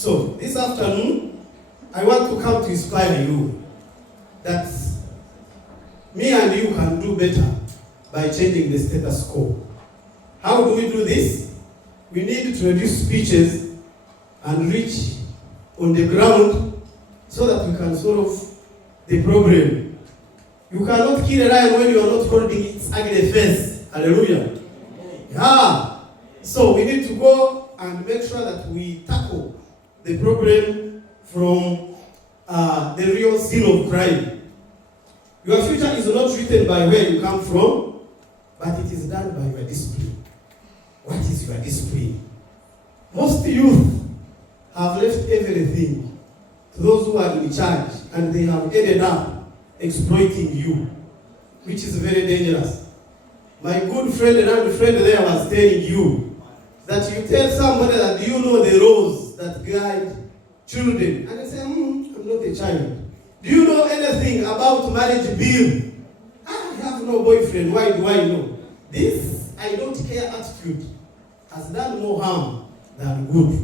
So, this afternoon, I want to come to inspire you that me and you can do better by changing the status quo. How do we do this? We need to reduce speeches and reach on the ground so that we can solve the problem. You cannot kill a lion when you are not holding its ugly face. Hallelujah. Yeah. So we need to go and make sure that we tackle the problem from the real scene of crime. Your future is not written by where you come from, but it is done by your discipline. What is your discipline? Most youth have left everything to those who are in charge, and they have ended up exploiting you, which is very dangerous. My good friend and friend there was telling you that you tell somebody that you know the laws that guide children, and they say, I'm not a child. Do you know anything about marriage bill? I have no boyfriend, why do I know? This I don't care attitude has done more harm than good.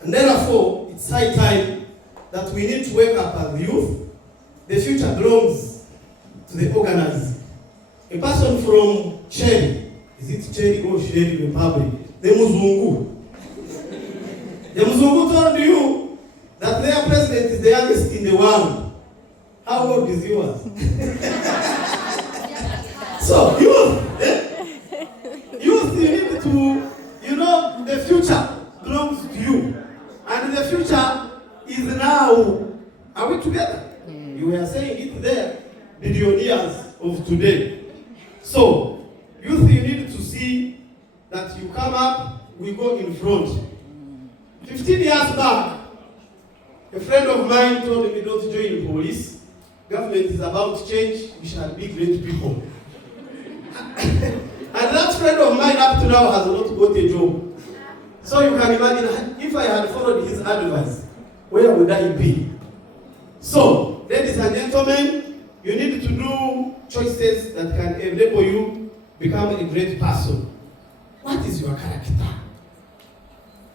And therefore, it's high time that we need to wake up as youth. The future belongs to the organizers. A person from Cherry, is it Cherry or Cherry Republic? The Muzungu. The Muzungu told you that their president is the youngest in the world. How old is yours? So, youth, you need to, the future belongs to you. And the future is now. Are we together? You were saying it there, billionaires of today. So, youth, you need to see that you come up, we go in front. 15 years back, a friend of mine told me, don't join the police. Government is about to change, we shall be great people. And that friend of mine up to now has not got a job. So you can imagine, if I had followed his advice, where would I be? So, ladies and gentlemen, you need to do choices that can enable you become a great person. What is your character?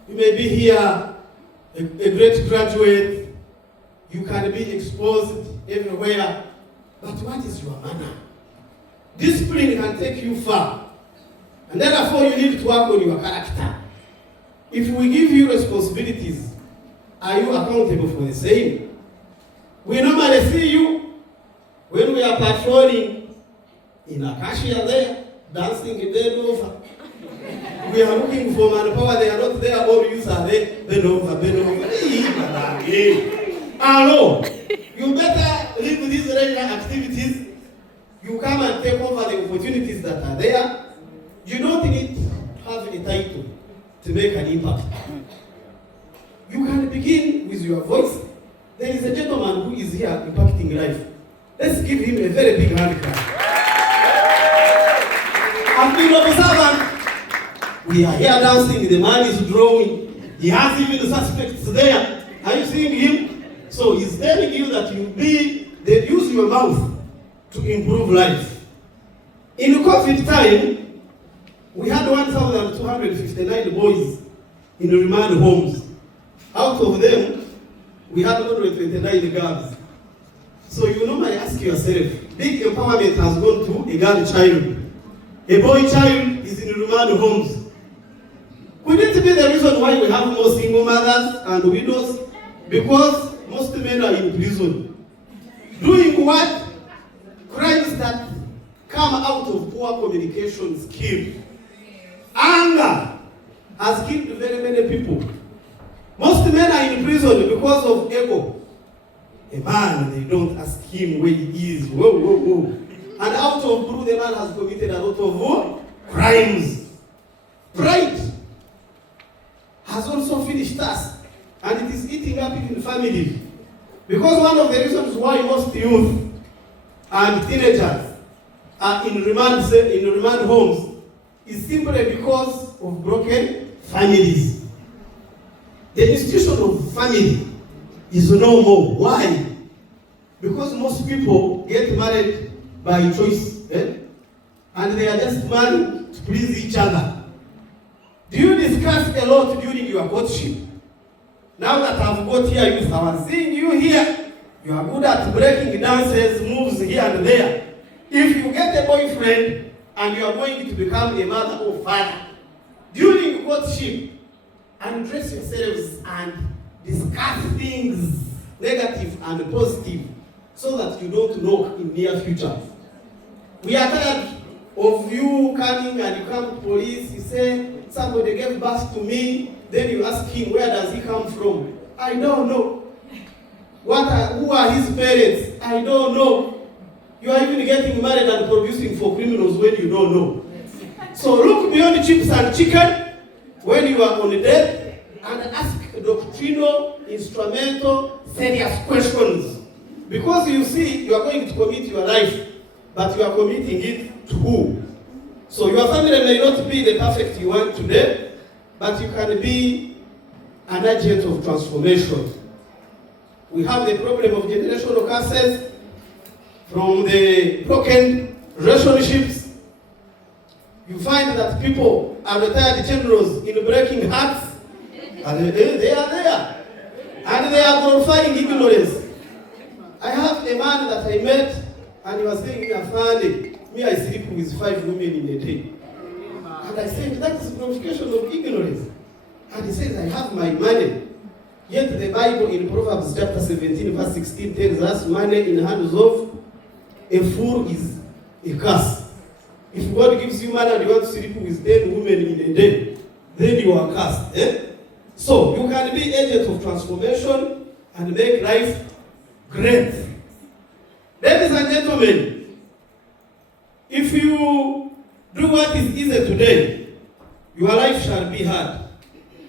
You may be here, a great graduate, you can be exposed everywhere, but what is your manner? Discipline can take you far, and therefore you need to work on your character. If we give you responsibilities, are you accountable for the same? We normally see you when we are patrolling in Acacia there, dancing in bed over. We are looking for manpower, they are not there, all youths are there, bend over. Hello, you better leave these regular activities. You come and take over the opportunities that are there. You don't need to have a title to make an impact. You can begin with your voice. There is a gentleman who is here impacting life. Let's give him a very big hand clap. I've been observant. We are here dancing, the man is drawing. He has even the suspects there. Are you seeing him? So he's telling you that use your mouth to improve life. In COVID time, we had 1,259 boys in remand homes. Out of them, we had 129 girls. So you normally ask yourself, big empowerment has gone to a girl child. A boy child is in remand homes. Could it be the reason why we have more single mothers and widows? Because most men are in prison. Doing what? Crimes that come out of poor communication skill. Anger has killed very many people. Most men are in prison because of ego. A man, they don't ask him where he is. Whoa. And out of blue, the man has committed a lot of crimes. Pride has also finished us, and it is eating up in family. Because one of the reasons why most youth and teenagers are in remand homes is simply because of broken families. The institution of family is no more. Why? Because most people get married by choice, and they are just married to please each other. Do you discuss a lot during your courtship? Now that I've got here youth, I was seeing you here. You are good at breaking dances, moves here and there. If you get a boyfriend and you are going to become a mother or father, during courtship, undress yourselves and discuss things, negative and positive, so that you don't knock in near future. We are tired of you coming and you come to police, you say, somebody gave birth to me, then you ask him, where does he come from? I don't know. Who are his parents? I don't know. You are even getting married and producing for criminals when you don't know. So look beyond chips and chicken when you are on a date and ask doctrinal, instrumental, serious questions. Because you see, you are going to commit your life, but you are committing it to who? So your family may not be the perfect you want today, but you can be an agent of transformation. We have the problem of generational curses from the broken relationships. You find that people are retired generals in breaking hearts, and they are there, and they are glorifying ignorance. I have a man that I met, and he was saying, me, I sleep with 5 women in a day. And I said, that is glorification of ignorance. And he says, I have my money. Yet the Bible in Proverbs chapter 17, verse 16 tells us, money in the hands of a fool is a curse. If God gives you money and you want to sleep with 10 women in a day, then you are cursed. So you can be agent of transformation and make life great. Ladies and gentlemen, if you do what is easy today, your life shall be hard.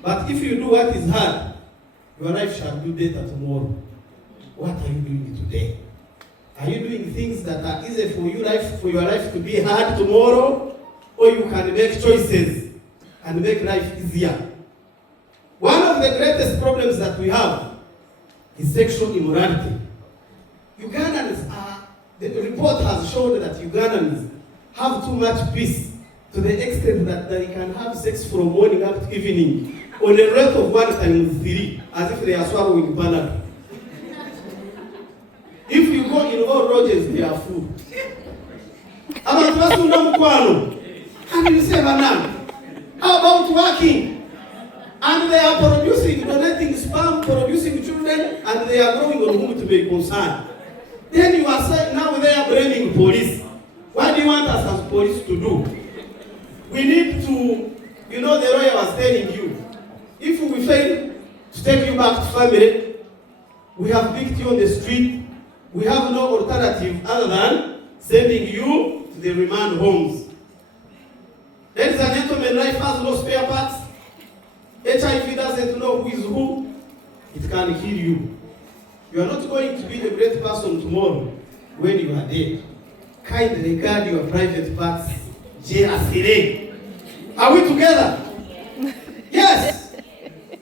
But if you do what is hard, your life shall be better tomorrow. What are you doing today? Are you doing things that are easy for your life to be hard tomorrow? Or you can make choices and make life easier? One of the greatest problems that we have is sexual immorality. The report has shown that Ugandans have too much peace to the extent that they can have sex from morning up to evening on a rate of 1 times 3, as if they are swallowing banana. If you go in all lodges, they are full. And you say, banana, how about working? And they are donating sperm, producing children, and they are growing on whom to be concerned. Then you are saying, now they are blaming police. What do you want us as police to do? We need to, the lawyer was telling you, if we fail to take you back to family, we have picked you on the street, we have no alternative other than sending you to the remand homes. Ladies and gentlemen, life has no spare parts. HIV doesn't know who is who. It can kill you. You are not going to be a great person tomorrow when you are dead. Kindly guard your private parts jealously. Are we together? Yes.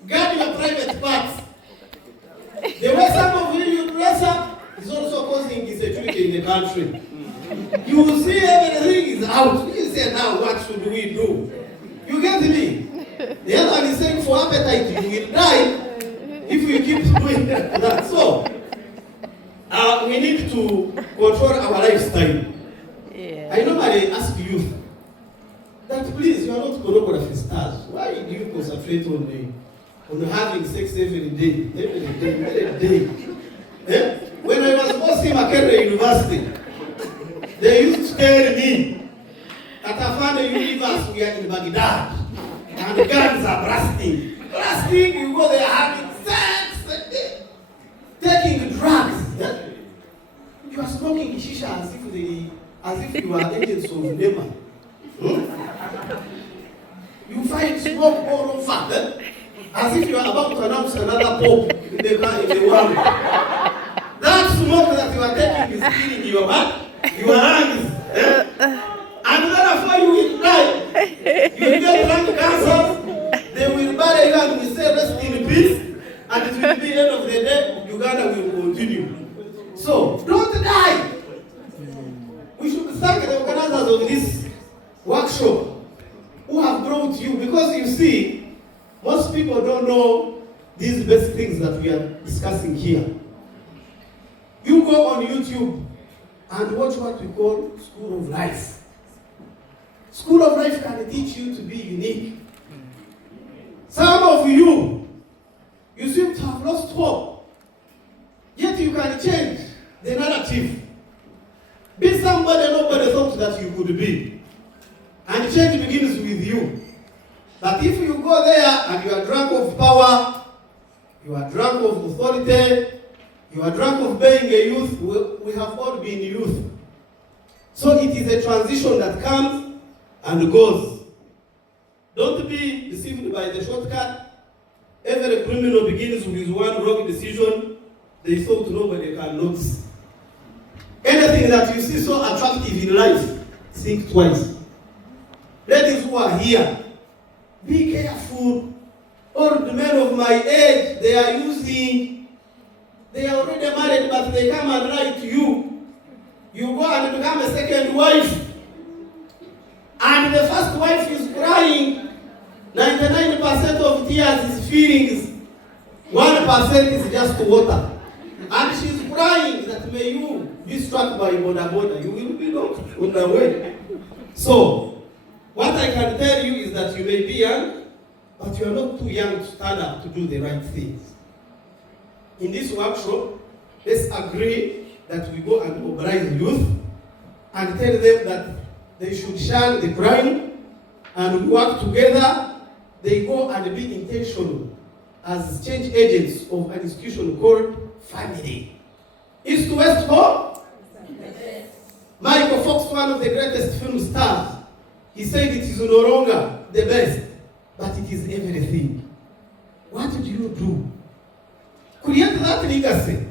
Guard your private parts. The way some of you dress up is also causing insecurity in the country. You will see everything is out. You say, now what should we do? You get me? The other one is saying, for appetite you will die if we keep doing that. So, we need to control our lifestyle. Yeah. I normally ask youth that, please, you are not pornography stars. Why do you concentrate on having sex every day? When I was posting Makerere University, they used to tell me that I found a universe we are in Baghdad, and the guns are blasting. Blasting, you go there having sex, taking drugs. You are smoking shisha as if you are agents of labor. You find smoke all over, as if you are about to announce another pope in the world. That smoke that you are taking is killing your heart, your lungs. And then after you will die, you will get lung cancer. They will bury you and will say rest in peace. And it will be the end of the day, Uganda will continue. So, don't die. We should thank the organizers of this workshop who have brought you, because you see, most people don't know these best things that we are discussing here. You go on YouTube and watch what we call School of Life. School of Life can teach you to be unique. Some of you seem to have lost hope, yet you can change the narrative. Be somebody nobody thought that you could be. And change begins with you. But if you go there and you are drunk of power, you are drunk of authority, you are drunk of being a youth, we have all been youth. So it is a transition that comes and goes. Don't be deceived by the shortcut. Every criminal begins with one wrong decision. They thought nobody can notice. Anything that you see so attractive in life, think twice. Ladies who are here, be careful. All the men of my age, they are already married, but they come and lie to you. You go and become a second wife. And the first wife is crying. 99% of tears is feelings. 1% is just water. And she's crying that may you be struck by boda. You will be not on the way. So, what I can tell you is that you may be young, but you are not too young to stand up to do the right things. In this workshop, let's agree that we go and mobilize youth and tell them that they should shun the crime and work together. They go and be intentional as change agents of an institution called family. East to West Home? Yes. Michael Fox, one of the greatest film stars, he said it is no longer the best, but it is everything. What do you do? Create that legacy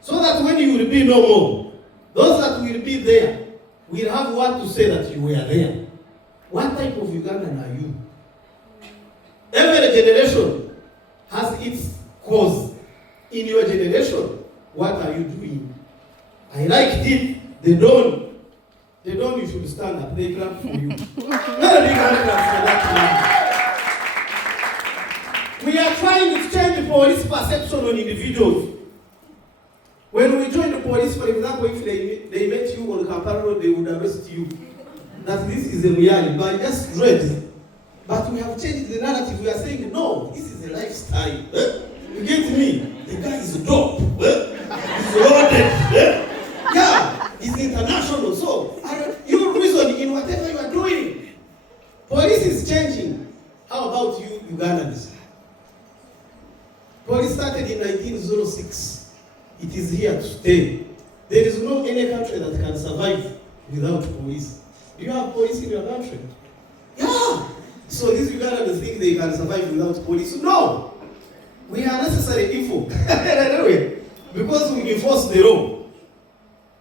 so that when you will be no more, those that will be there will have what to say that you were there. What type of Ugandan are you? Every generation has its cause. In your generation, what are you doing? I liked it. The dawn, you should stand up. They clap for you. Very big hand clap for that. We are trying to change the police perception on individuals. When we join the police, for example, if they met you on Kampala Road, they would arrest you. That this is a reality, but just dread. But we have changed the narrative. We are saying, no, this is a lifestyle. You get me? The guy is dope. He's loaded. Yeah, he's international. So, you reason in whatever you are doing. Police is changing. How about you, Ugandans? Police started in 1906. It is here to stay. There is no any country that can survive without police. Do you have police in your country? Yeah. So these Ugandans think they can survive without police. No. We are necessary evil. Because we enforce the law.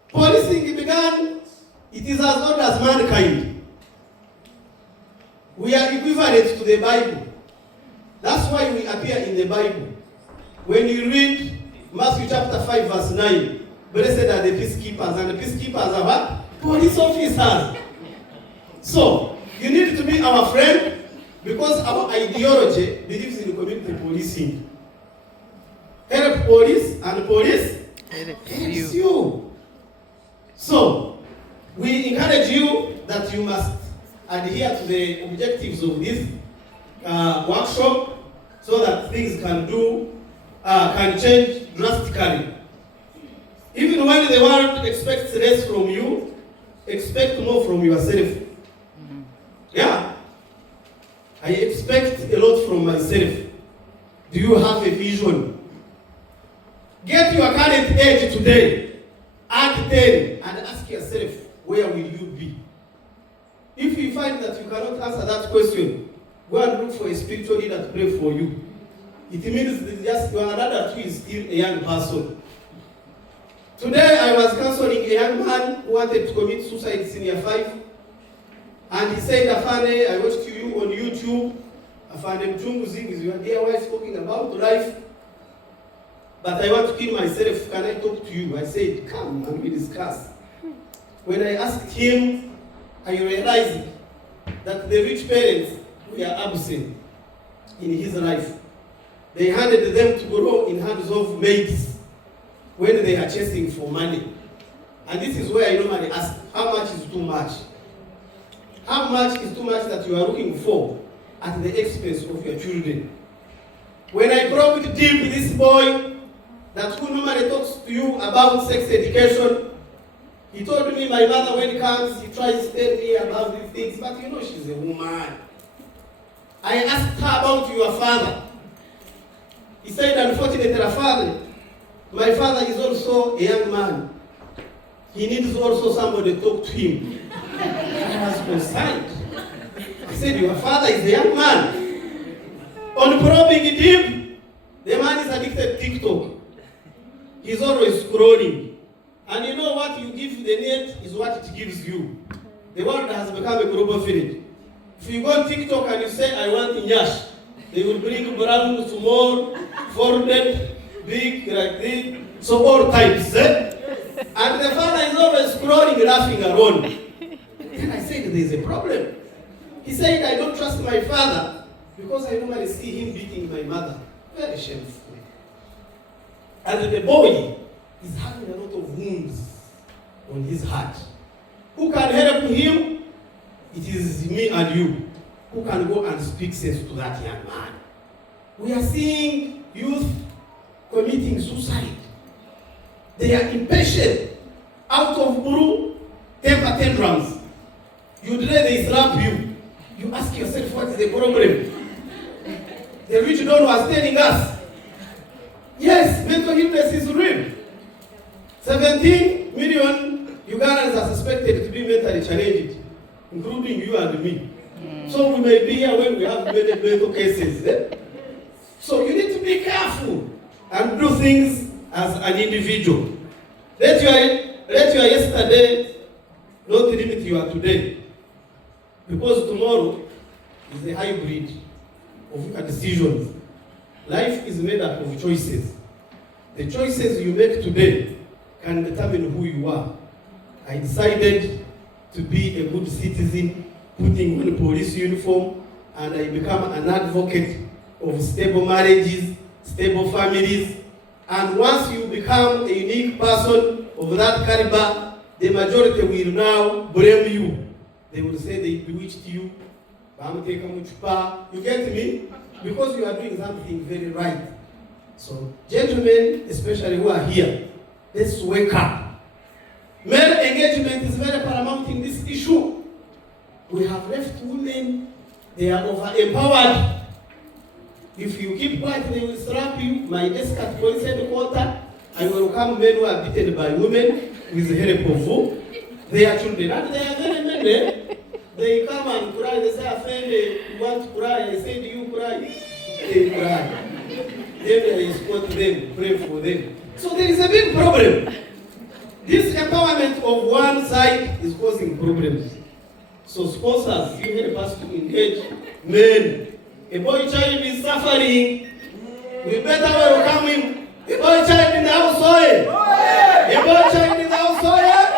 Policing began, it is as old as mankind. We are equivalent to the Bible. That's why we appear in the Bible. When you read Matthew chapter 5 verse 9, blessed are the peacekeepers, and the peacekeepers are what? Police officers. So, you need to be our friend because our ideology believes in community policing. Help police and police helps you. So, we encourage you that you must adhere to the objectives of this workshop so that things can change drastically. Even when the world expects less from you, expect more from yourself. Yeah. I expect a lot from myself. Do you have a vision? Get your current age today, add 10, and ask yourself, where will you be? If you find that you cannot answer that question, go and look for a spiritual leader to pray for you. It means that just your adult who is still a young person. Today I was counseling a young man who wanted to commit suicide in senior 5. And he said, Afane, I watched you on YouTube. Afane Mchunguzi with your dear wife talking about life. But I want to kill myself. Can I talk to you? I said, come and we discuss. When I asked him, I realized that the rich parents were absent in his life. they handed them to grow in hands of maids when they are chasing for money. And this is where I normally ask, how much is too much? How much is too much that you are looking for at the expense of your children? When I probed deep with this boy that who normally talks to you about sex education, he told me my mother when he comes, he tries to tell me about these things, but you know she's a woman. I asked her about your father. He said, unfortunately, my father is also a young man. He needs also somebody to talk to him. I was concerned. I said, your father is a young man. On probing deep, the man is addicted to TikTok. He's always scrolling. And you know what you give the net is what it gives you. The world has become a global village. If you go on TikTok and you say, I want nyash, they will bring brown, small, folded, big, like this, so all types. And the father is always scrolling, laughing around. Then I said, there is a problem. He said, I don't trust my father because I normally see him beating my mother. Very shameful. And the boy is having a lot of wounds on his heart. Who can help him? It is me and you who can go and speak sense to that young man. We are seeing youth committing suicide. They are impatient, out of blue, temper tantrums. You delay, they slap you. You ask yourself, what is the problem? The rich don was telling us, yes, mental illness is real. 17 million Ugandans are suspected to be mentally challenged, including you and me. So we may be here when we have many mental cases. So you need to be careful and do things as an individual. Let your yesterday not limit your today. Because tomorrow is a hybrid of your decisions. Life is made up of choices. The choices you make today can determine who you are. I decided to be a good citizen, putting on a police uniform, and I become an advocate of stable marriages, stable families. And once you become a unique person of that caliber, the majority will now blame you. They will say they bewitched you. You get me? Because you are doing something very right. So, gentlemen, especially who are here, let's wake up. Male engagement is very paramount in this issue. We have left women, they are over-empowered. If you keep quiet, they will slap you. My desk at police headquarters, I welcome men who are beaten by women with the help of who? Their children. And they are very many. They come and cry. They say, offended, you want to cry. I say, do you cry? They cry. Then I escort them, pray for them. So there is a big problem. This empowerment of one side is causing problems. So sponsors, you help us to engage men. A boy child is suffering. We better welcome him. A boy child in the house soil. A boy child in the house soil.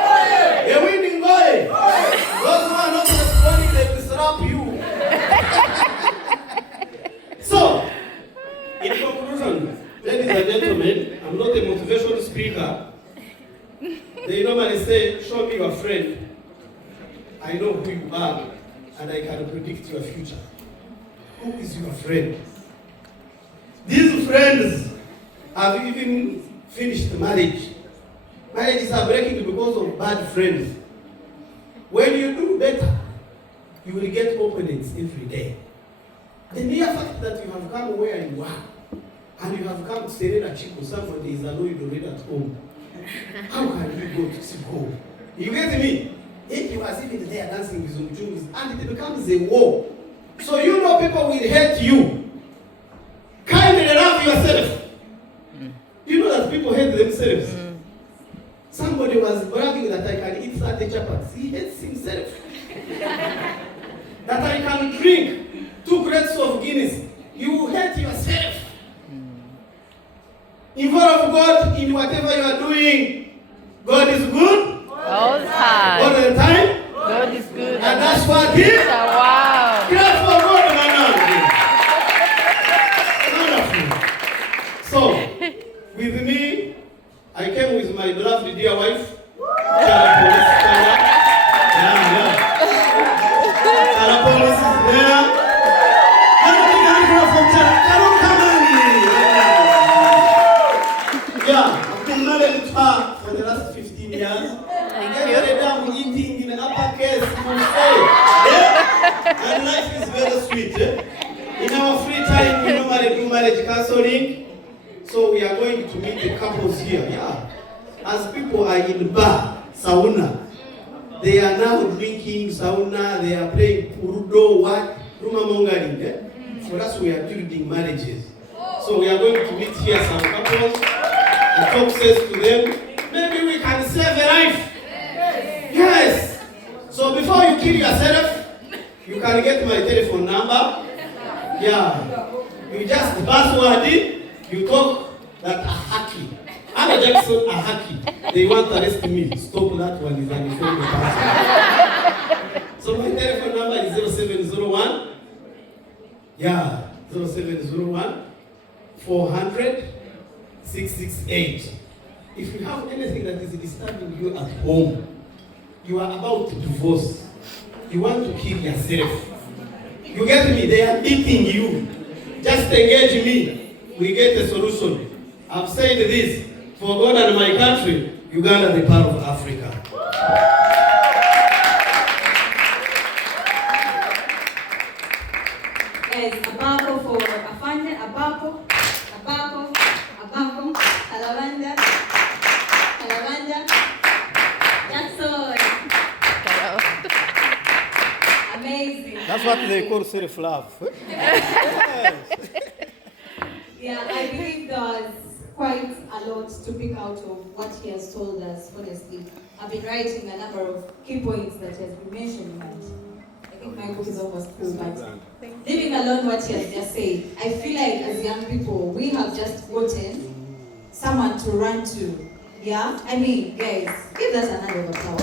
A winning boy. Those who are not responding, they will slap you. So, in conclusion, ladies and gentlemen, I'm not a motivational speaker. They normally say, show me your friend. I know who you are, and I can predict your future. Who is your friend? These friends have even finished marriage. Marriages are breaking because of bad friends. When you do better, you will get opponents every day. The mere fact that you have come where you are, and you have come to Serena Chico, somebody is annoyed already at home. How can you go to Kigo? You get me? If you are even there dancing with Zumjungs, and it becomes a war. So you know people will hate you. Kindly love yourself. You know that people hate themselves. Somebody was bragging that I can eat 30 chapatis. He hates himself. That I can drink 2 crates of Guinness. You hate yourself. Involve God in whatever you are doing. God is good. All the time. All the time. God is good. And that's what He is. Wow. Clap for God, man. Wonderful. With me, I came with my beloved dear wife. Police is there. I've been married to her for the last 15 years. Thank you. Every day I'm eating in an uppercase, you say. And life is very sweet. In our free time, we normally do marriage counseling. So we are going to meet the couples here. As people are in bar, sauna, they are now drinking sauna, they are playing Urudo, what? Rumamongari. For us, we are building marriages. So we are going to meet here some couples and talk sense to them. Maybe we can save a life. Yes. So before you kill yourself, you can get my telephone number. You just password it. You talk that a hacky. Anna Jackson a hacky. They want to arrest me. Stop that one is an informal password. So my telephone number is 0701. 0701 400 668. If you have anything that is disturbing you at home, you are about to divorce, you want to kill yourself, you get me, they are beating you, just engage me, we get a solution. I've said this, for God and my country, Uganda, the part of Africa. Yes, Abako for Afande, Abako, Alavanda, Jackson. Amazing. That's what they call self-love. Yeah, I believe there was quite a lot to pick out of what he has told us, honestly. I've been writing a number of key points that has been mentioned, but I think my book is almost full, but leaving alone what he has just said, I feel like as young people, we have just gotten someone to run to. Yeah? I mean, guys, give us another applause.